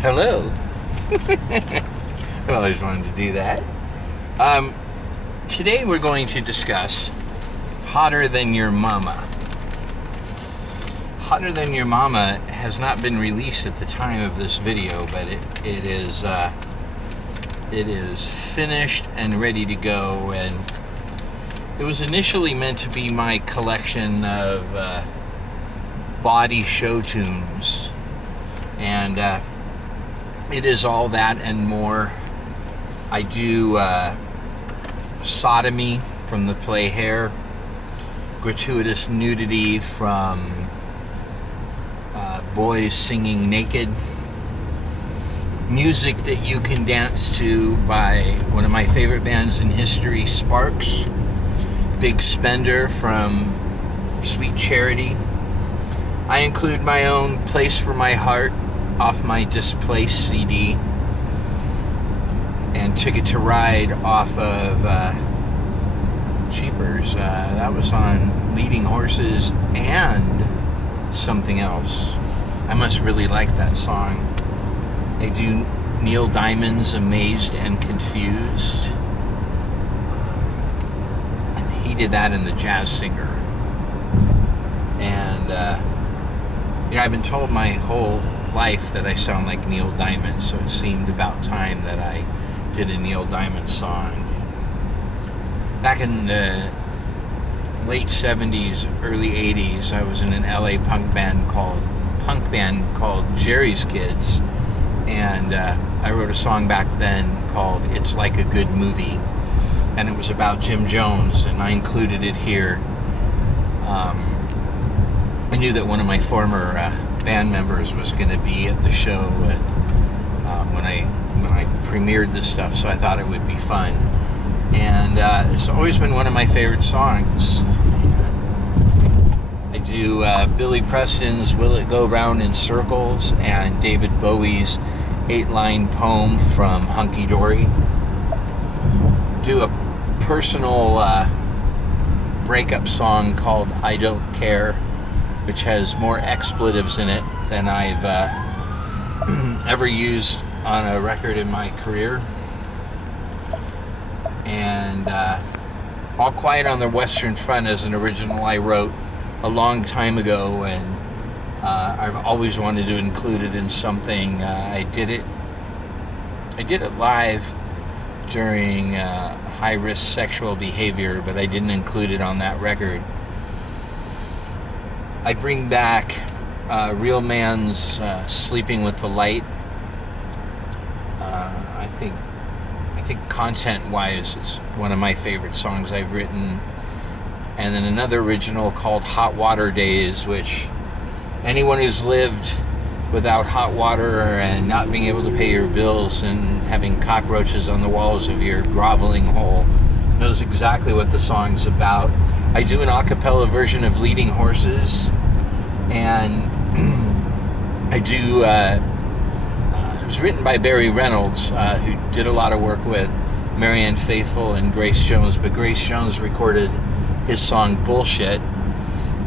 Hello. I always wanted to do that. Today we're going to discuss Hotter Than Your Mama. Hotter Than Your Mama has not been released at the time of this video, but it is finished and ready to go, and it was initially meant to be my collection of body show tunes, and it is all that and more. I do sodomy from the play Hair, gratuitous nudity from boys singing naked, music that you can dance to by one of my favorite bands in history, Sparks, Big Spender from Sweet Charity. I include my own Place for My Heart off my Displaced CD, and Ticket to Ride off of Cheapers. That was on Leading Horses and something else. I must really like that song. I do Neil Diamond's Amazed and Confused. He did that in The Jazz Singer. And I've been told my whole life that I sound like Neil Diamond, so it seemed about time that I did a Neil Diamond song. Back in the late 70s, early 80s, I was in an LA punk band called Jerry's Kids, and I wrote a song back then called It's Like a Good Movie, and it was about Jim Jones, and I included it here. I knew that one of my former band members was going to be at the show when I premiered this stuff, so I thought it would be fun. And it's always been one of my favorite songs. I do Billy Preston's Will It Go Round in Circles and David Bowie's 8-line poem from Hunky Dory. Do a personal breakup song called I Don't Care, which has more expletives in it than I've ever used on a record in my career. And All Quiet on the Western Front is an original I wrote a long time ago, and I've always wanted to include it in something. I did it live during high-risk sexual behavior, but I didn't include it on that record. I bring back Real Man's Sleeping with the Light. I think content-wise, it's one of my favorite songs I've written. And then another original called Hot Water Days, which anyone who's lived without hot water and not being able to pay your bills and having cockroaches on the walls of your groveling hole knows exactly what the song's about. I do an a cappella version of Leading Horses, and I do it was written by Barry Reynolds, who did a lot of work with Marianne Faithfull and Grace Jones, but Grace Jones recorded his song Bullshit,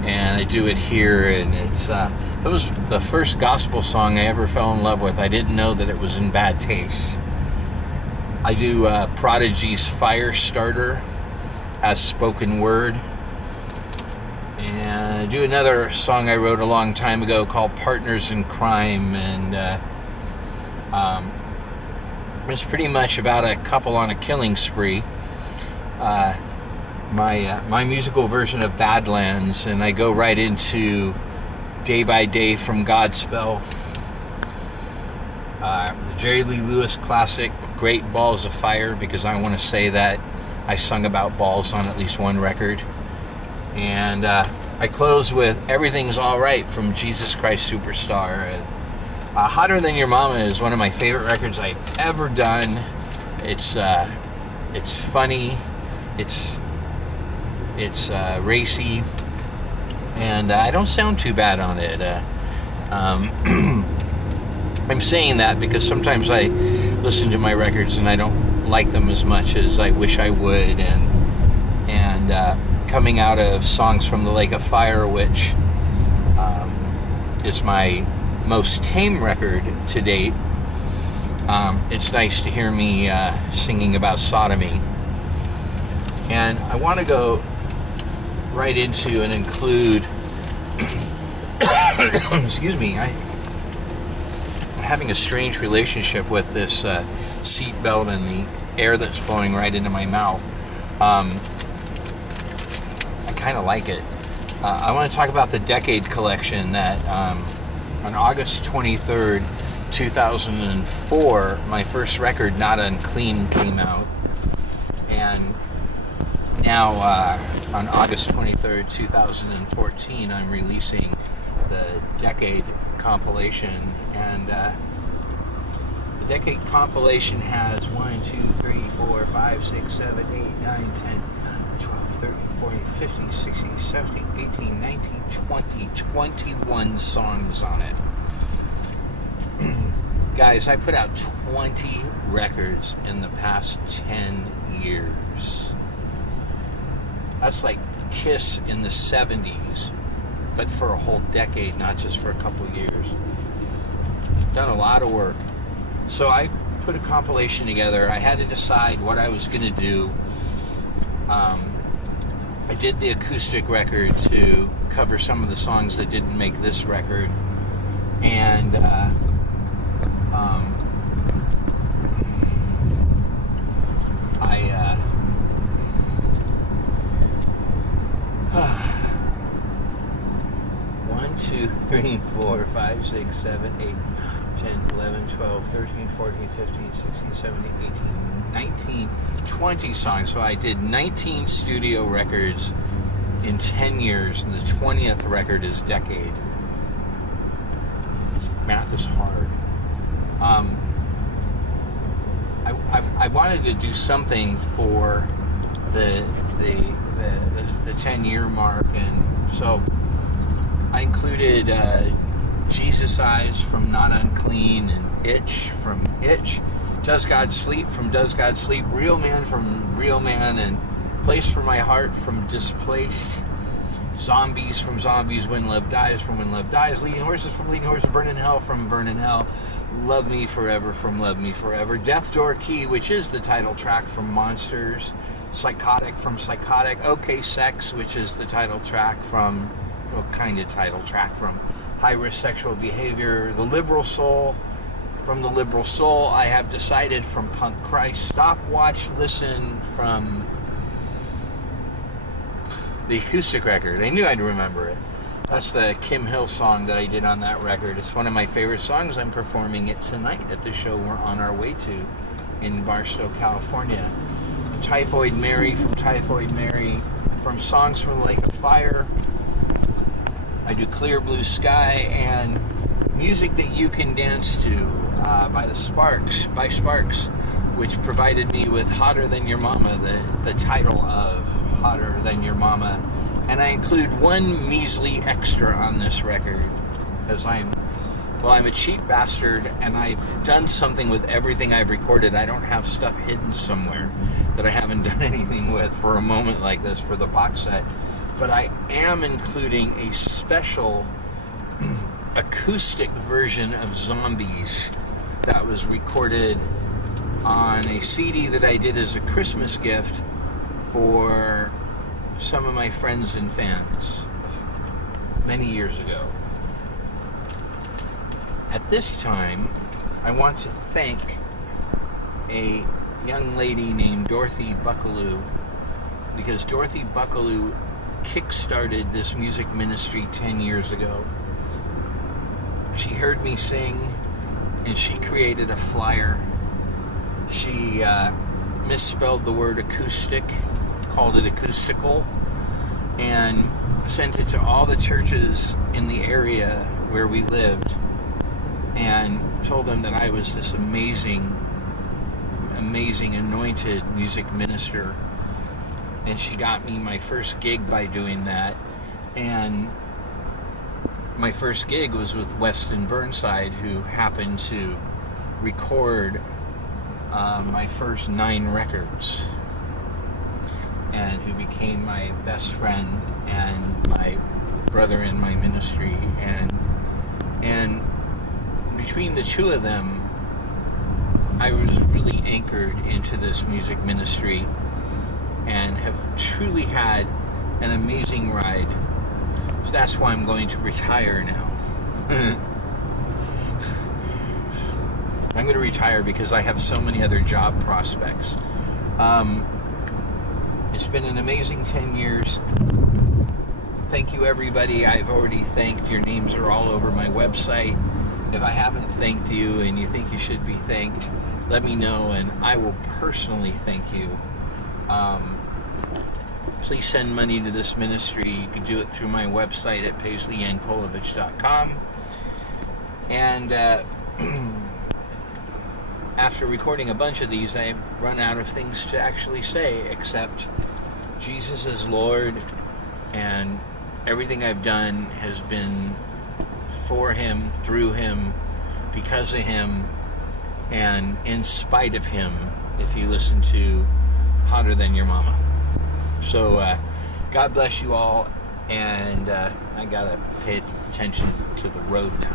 and I do it here, and it was the first gospel song I ever fell in love with. I didn't know that it was in bad taste. I do Prodigy's Firestarter as spoken word, and I do another song I wrote a long time ago called Partners in Crime, and it's pretty much about a couple on a killing spree. My musical version of Badlands, and I go right into Day by Day from Godspell. The Jerry Lee Lewis classic, Great Balls of Fire, because I want to say that I sung about balls on at least one record. And I close with Everything's Alright from Jesus Christ Superstar. Hotter Than Your Mama is one of my favorite records I've ever done. It's funny, it's racy, and I don't sound too bad on it. I'm saying that because sometimes I listen to my records and I don't like them as much as I wish I would, and coming out of Songs from the Lake of Fire, which is my most tame record to date, it's nice to hear me singing about sodomy. And I want to go right into and include, excuse me, I'm having a strange relationship with this seat belt and the air that's blowing right into my mouth. I kind of like it. I want to talk about the Decade collection that on August 23rd, 2004, my first record, Not Unclean, came out. And now on August 23rd, 2014, I'm releasing the Decade compilation. And the Decade compilation has 1, 2, 3, 4, 5, 6, 7, 8, 9, 10, 12, 13, 14, 15, 16, 17, 18, 19, 20, 21 songs on it. Guys, I put out 20 records in the past 10 years. That's like Kiss in the 70s, but for a whole decade, not just for a couple of years. Done a lot of work. So I put a compilation together. I had to decide what I was going to do. I did the acoustic record to cover some of the songs that didn't make this record. And one, two, three, 4, 5, 6, 7, 8, 10, 11, 12, 13, 14, 15, 16, 17, 18, 19, 20 songs. So I did 19 studio records in 10 years, and the 20th record is Decade. Math is hard. I wanted to do something for the 10-year mark, and so I included Jesus Eyes from Not Unclean, and Itch from Itch, Does God Sleep from Does God Sleep, Real Man from Real Man, and Place for My Heart from Displaced, Zombies from Zombies, When Love Dies from When Love Dies, Leading Horses from Leading Horses, Burn in Hell from Burn in Hell, Love Me Forever from Love Me Forever, Death Door Key, which is the title track from Monsters, Psychotic from Psychotic, OK Sex, which is the title track from, well, kind of title track from High Risk Sexual Behavior, The Liberal Soul from The Liberal Soul, I Have Decided from Punk Christ, Stop, Watch, Listen from the acoustic record. I knew I'd remember it. That's the Kim Hill song that I did on that record. It's one of my favorite songs. I'm performing it tonight at the show we're on our way to in Barstow, California. Typhoid Mary from Typhoid Mary, from Songs from the Lake of Fire. I do Clear Blue Sky, and Music That You Can Dance To by Sparks, which provided me with Hotter Than Your Mama, the title of Hotter Than Your Mama. And I include one measly extra on this record because I'm a cheap bastard, and I've done something with everything I've recorded. I don't have stuff hidden somewhere that I haven't done anything with for a moment like this for the box set. But I am including a special acoustic version of Zombies that was recorded on a CD that I did as a Christmas gift for some of my friends and fans many years ago. At this time, I want to thank a young lady named Dorothy Buckaloo, because Dorothy Buckaloo kick-started this music ministry 10 years ago. She heard me sing, and she created a flyer. She misspelled the word acoustic, called it acoustical, and sent it to all the churches in the area where we lived, and told them that I was this amazing anointed music minister. And she got me my first gig by doing that. And my first gig was with Weston Burnside, who happened to record my first 9 records, and who became my best friend and my brother in my ministry. And between the two of them, I was really anchored into this music ministry and have truly had an amazing ride. So that's why I'm going to retire now. I'm going to retire because I have so many other job prospects. It's been an amazing 10 years. Thank you, everybody. I've already thanked. Your names are all over my website. If I haven't thanked you and you think you should be thanked, let me know and I will personally thank you. Please send money to this ministry. You can do it through my website at PaisleyYankolovich.com. And after recording a bunch of these, I've run out of things to actually say except Jesus is Lord, and everything I've done has been for Him, through Him, because of Him, and in spite of Him, if you listen to Hotter Than Your Mama. So, God bless you all, and I gotta pay attention to the road now.